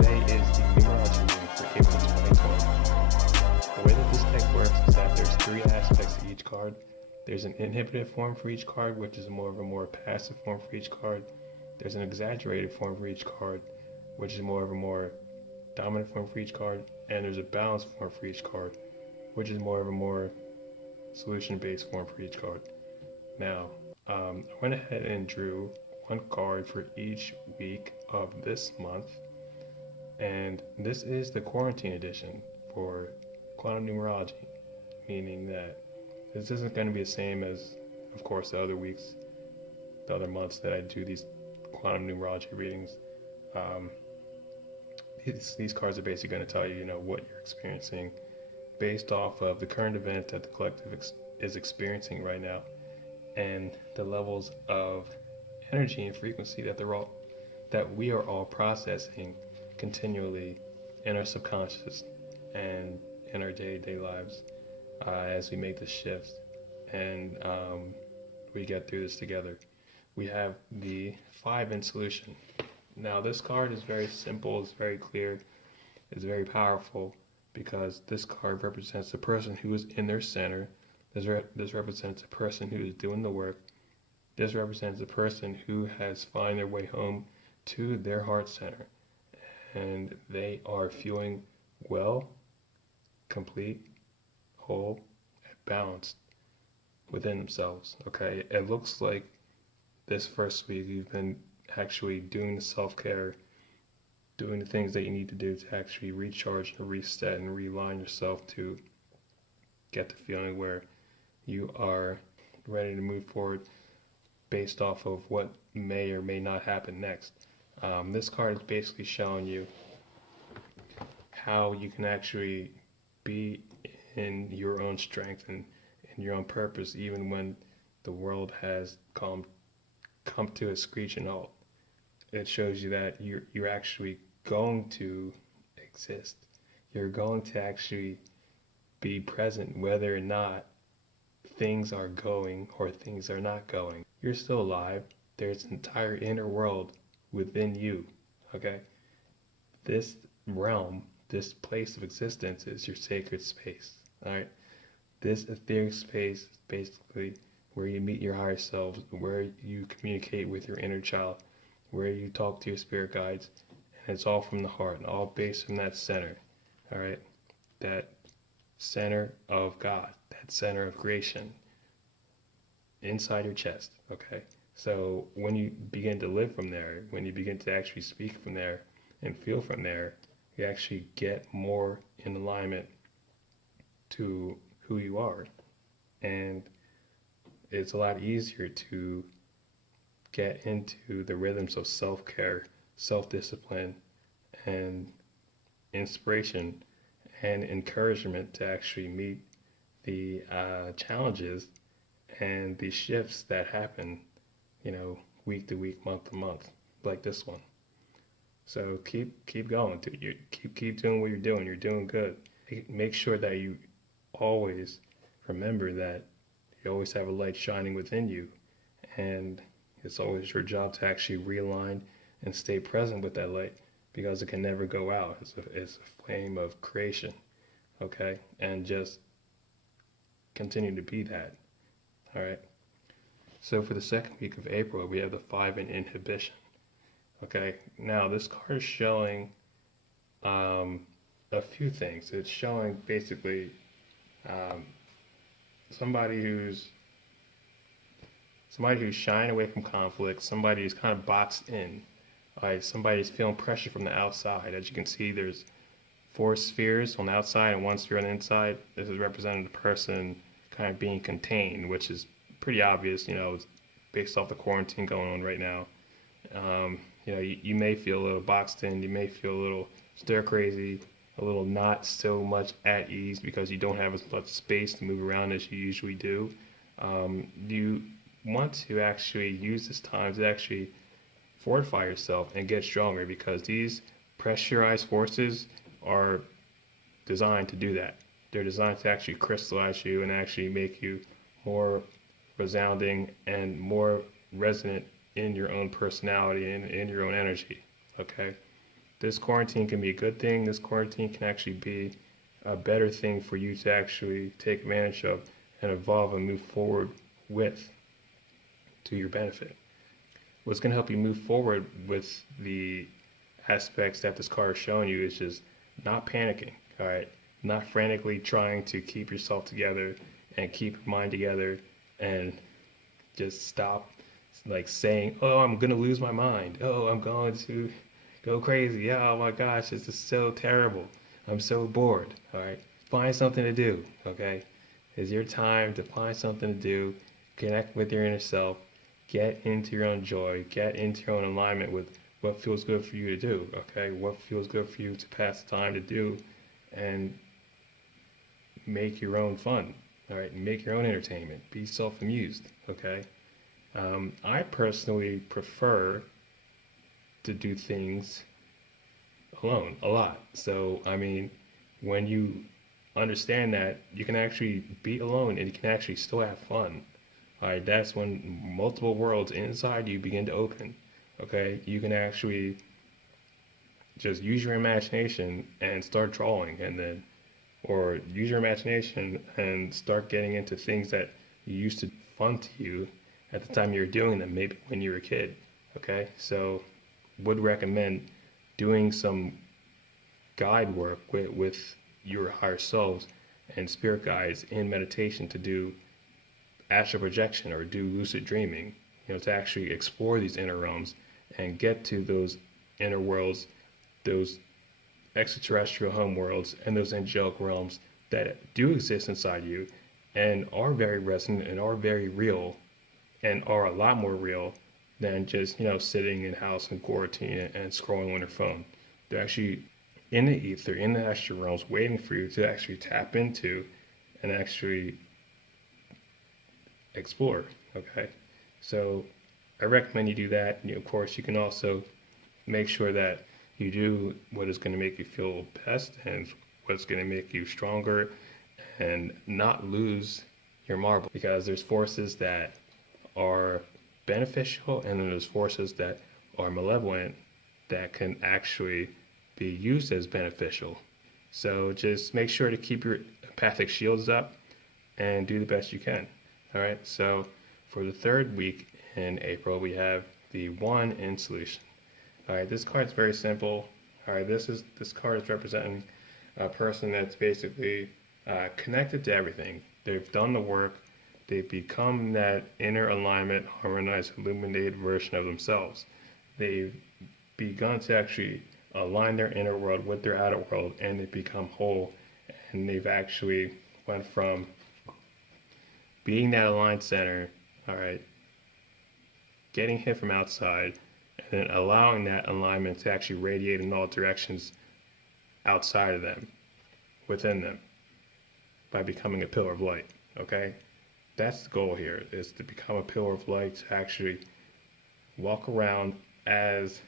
Today is the numerology reading for April 2020. The way that this deck works is that there's three aspects to each card. There's an inhibitive form for each card, which is more of a more passive form for each card. There's an exaggerated form for each card, which is more of a more dominant form for each card. And there's a balanced form for each card, which is more of a more solution-based form for each card. Now, I went ahead and drew one card for each week of this month, and this is the quarantine edition for quantum numerology, meaning that this isn't going to be the same as, of course, the other weeks, the other months that I do these quantum numerology readings. These cards are basically going to tell you, what you're experiencing based off of the current event that the collective is experiencing right now, and the levels of energy and frequency that we are all processing continually in our subconscious and in our day-to-day lives as we make the shifts and we get through this together. We have the 5 in solution. Now this card is very simple, it's very clear, it's very powerful, because this card represents the person who is in their center. This represents a person who is doing the work. This represents a person who has found their way home to their heart center, and they are feeling well, complete, whole, and balanced within themselves. Okay, it looks like this first week you've been actually doing the self-care, doing the things that you need to do to actually recharge and reset and realign yourself to get the feeling where you are ready to move forward based off of what may or may not happen next. This card is basically showing you how you can actually be in your own strength and in your own purpose, even when the world has come to a screeching halt. It shows you that you're actually going to exist. You're going to actually be present whether or not things are going or things are not going. You're still alive. There's an entire inner world within you, okay? This realm, this place of existence is your sacred space, all right? This etheric space is basically where you meet your higher selves, where you communicate with your inner child, where you talk to your spirit guides, and it's all from the heart and all based from that center, all right? That center of God, that center of creation inside your chest, okay? So when you begin to live from there, when you begin to actually speak from there and feel from there, you actually get more in alignment to who you are. And it's a lot easier to get into the rhythms of self-care, self-discipline, and inspiration and encouragement to actually meet the challenges and the shifts that happen, week to week, month to month, like this one. So keep going, dude. Keep doing what you're doing. You're doing good. Make sure that you always remember that you always have a light shining within you, and it's always your job to actually realign and stay present with that light, because it can never go out. It's a flame of creation, okay? And just continue to be that, all right? So for the second week of April, we have the 5 in inhibition, okay? Now this card is showing a few things. It's showing basically somebody who's shying away from conflict, somebody who's kind of boxed in. Right, somebody's feeling pressure from the outside. As you can see, there's 4 spheres on the outside and 1 sphere on the inside. This is representing the person kind of being contained, which is pretty obvious, based off the quarantine going on right now. You may feel a little boxed in, you may feel a little stir crazy, a little not so much at ease because you don't have as much space to move around as you usually do. You want to actually use this time to actually fortify yourself and get stronger, because these pressurized forces are designed to do that. They're designed to actually crystallize you and actually make you more resounding and more resonant in your own personality and in your own energy, okay? this quarantine can be a good thing. This quarantine can actually be a better thing for you to actually take advantage of and evolve and move forward with to your benefit. What's going to help you move forward with the aspects that this card is showing you is just not panicking, all right? Not frantically trying to keep yourself together and keep your mind together and just stop like saying, oh, I'm going to lose my mind. Oh, I'm going to go crazy. Oh my gosh, this is so terrible. I'm so bored, all right? Find something to do, okay? It's your time to find something to do, connect with your inner self, get into your own joy, get into your own alignment with what feels good for you to do, okay? What feels good for you to pass the time to do, and make your own fun, all right? Make your own entertainment. Be self-amused, okay? I personally prefer to do things alone a lot. So, I mean, when you understand that, you can actually be alone and you can actually still have fun. All right, that's when multiple worlds inside you begin to open. Okay, you can actually just use your imagination and start drawing, and then, or use your imagination and start getting into things that you used to be fun to you at the time you were doing them, maybe when you were a kid. Okay, so would recommend doing some guide work with your higher selves and spirit guides in meditation to do astral projection or do lucid dreaming, to actually explore these inner realms and get to those inner worlds, those extraterrestrial home worlds, and those angelic realms that do exist inside you and are very resonant and are very real and are a lot more real than just, sitting in house in quarantine and scrolling on your phone. They're actually in the ether, in the astral realms, waiting for you to actually tap into and actually explore. Okay, so I recommend you do that. Of course, you can also make sure that you do what is going to make you feel best and what's going to make you stronger, and not lose your marble, because there's forces that are beneficial and then there's forces that are malevolent that can actually be used as beneficial. So just make sure to keep your empathic shields up and do the best you can. All right, so for the third week in April, we have the One in Solution. All right, this card's very simple. All right, this card is representing a person that's basically connected to everything. They've done the work. They've become that inner alignment, harmonized, illuminated version of themselves. They've begun to actually align their inner world with their outer world, and they've become whole. And they've actually went from being that aligned center, all right, getting hit from outside, and then allowing that alignment to actually radiate in all directions outside of them, within them, by becoming a pillar of light, okay? That's the goal here, is to become a pillar of light, to actually walk around as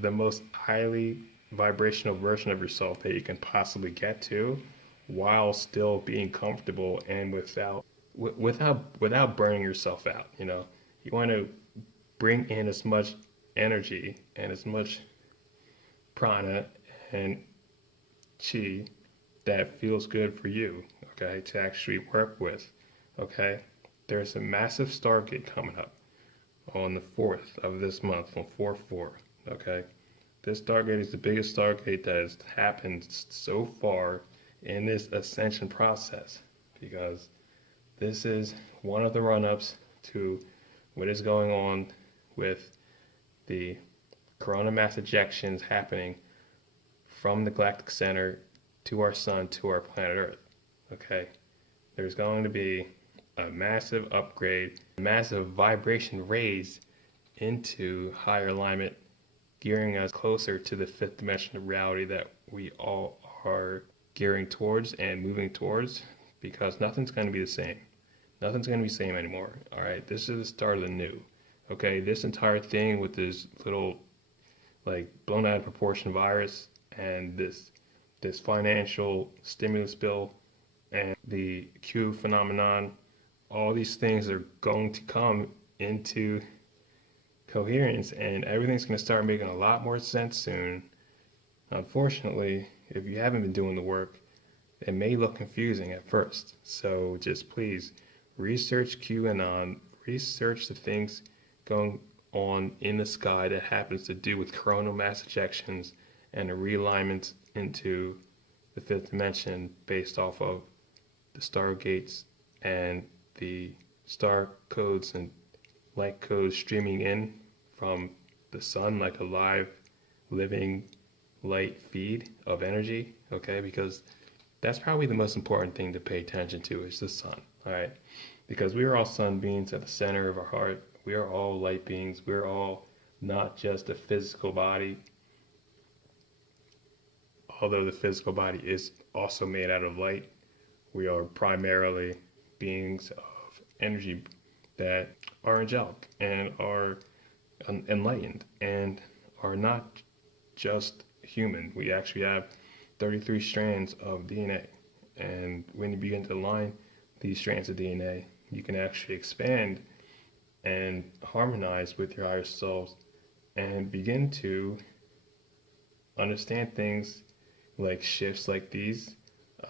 the most highly vibrational version of yourself that you can possibly get to, while still being comfortable and without burning yourself out. You want to bring in as much energy and as much prana and chi that feels good for you, okay, to actually work with. Okay, there's a massive stargate coming up on the 4th of this month, on 4/4. Okay, this stargate is the biggest stargate that has happened so far in this ascension process, because this is one of the run-ups to what is going on with the corona mass ejections happening from the galactic center to our sun, to our planet Earth. Okay, there's going to be a massive upgrade, massive vibration raise into higher alignment, gearing us closer to the fifth dimension of reality that we all are gearing towards and moving towards, because nothing's going to be the same. Nothing's going to be the same anymore. All right, this is the start of the new. Okay, this entire thing with this little, like, blown out of proportion virus and this financial stimulus bill and the Q phenomenon, all these things are going to come into coherence, and everything's going to start making a lot more sense soon. Unfortunately, if you haven't been doing the work, it may look confusing at first. So just please research QAnon, research the things going on in the sky that happens to do with coronal mass ejections and the realignments into the fifth dimension based off of the stargates and the star codes and light codes streaming in from the sun like a live living light feed of energy, okay? Because that's probably the most important thing to pay attention to is the sun, all right? Because we are all sun beings at the center of our heart. We are all light beings. We're all not just a physical body, although the physical body is also made out of light. We are primarily beings of energy that are angelic and are enlightened and are not just human. We actually have 33 strands of DNA. And when you begin to align these strands of DNA, you can actually expand and harmonize with your higher selves and begin to understand things like shifts like these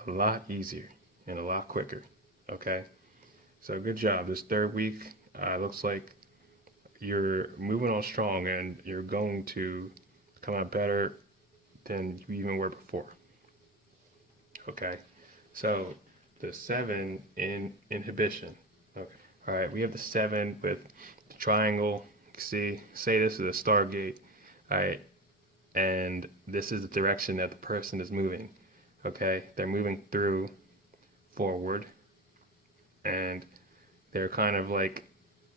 a lot easier and a lot quicker. Okay? So good job. This third week looks like you're moving on strong and you're going to come out better than you even were before. Okay, so the 7 in inhibition. Okay, all right, we have the 7 with the triangle. See, say this is a stargate, all right, and this is the direction that the person is moving. Okay, they're moving through forward, and they're kind of like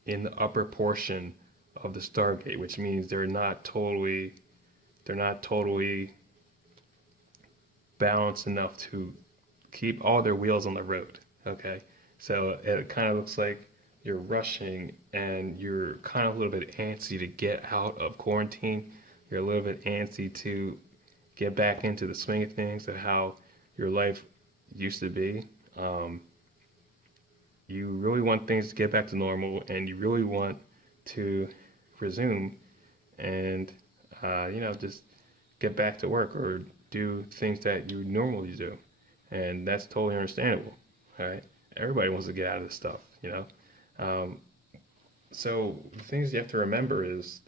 in the upper portion of the stargate, which means they're not totally balanced enough to keep all their wheels on the road. Okay, so it kind of looks like you're rushing and you're kind of a little bit antsy to get out of quarantine. You're a little bit antsy to get back into the swing of things of how your life used to be. You really want things to get back to normal, and you really want to resume and just get back to work or do things that you normally do, and that's totally understandable. All right, everybody wants to get out of this stuff, so the things you have to remember is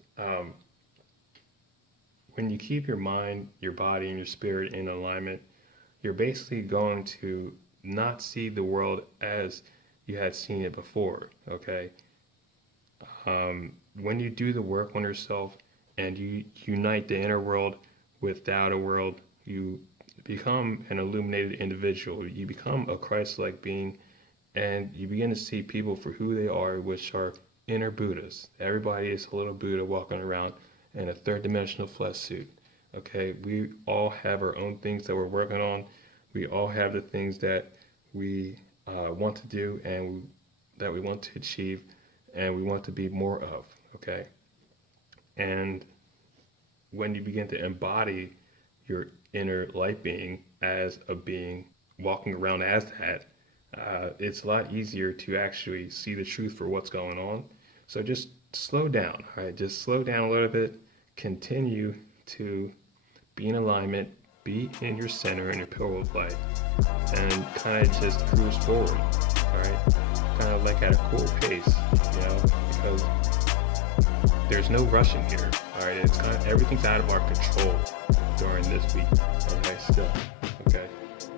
when you keep your mind, your body, and your spirit in alignment, you're basically going to not see the world as you had seen it before. Okay, when you do the work on yourself and you unite the inner world with the outer world, you become an illuminated individual. You become a Christ-like being, and you begin to see people for who they are, which are inner Buddhas. Everybody is a little Buddha walking around in a third-dimensional flesh suit. Okay, we all have our own things that we're working on. We all have the things that we want to do and that we want to achieve and we want to be more of. Okay, and when you begin to embody your inner light being as a being walking around as that, it's a lot easier to actually see the truth for what's going on. So just slow down, all right? Just slow down a little bit. Continue to be in alignment, be in your center, in your pillar of light, and kind of just cruise forward, all right? Kind of like at a cool pace, because there's no rushing here, all right? It's kind of, everything's out of our control during this week, okay, still, okay?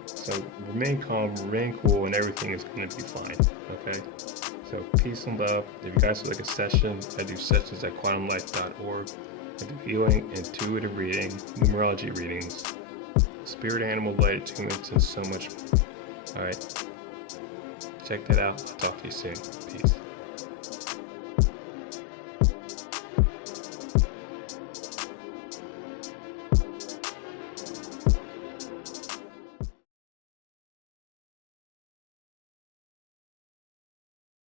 So remain calm, remain cool, and everything is going to be fine, okay? So peace and love. If you guys would like a session, I do sessions at quantumlife.org. I do healing, intuitive reading, numerology readings, spirit animal light attunements, and so much more. All right, check that out. I'll talk to you soon. Peace.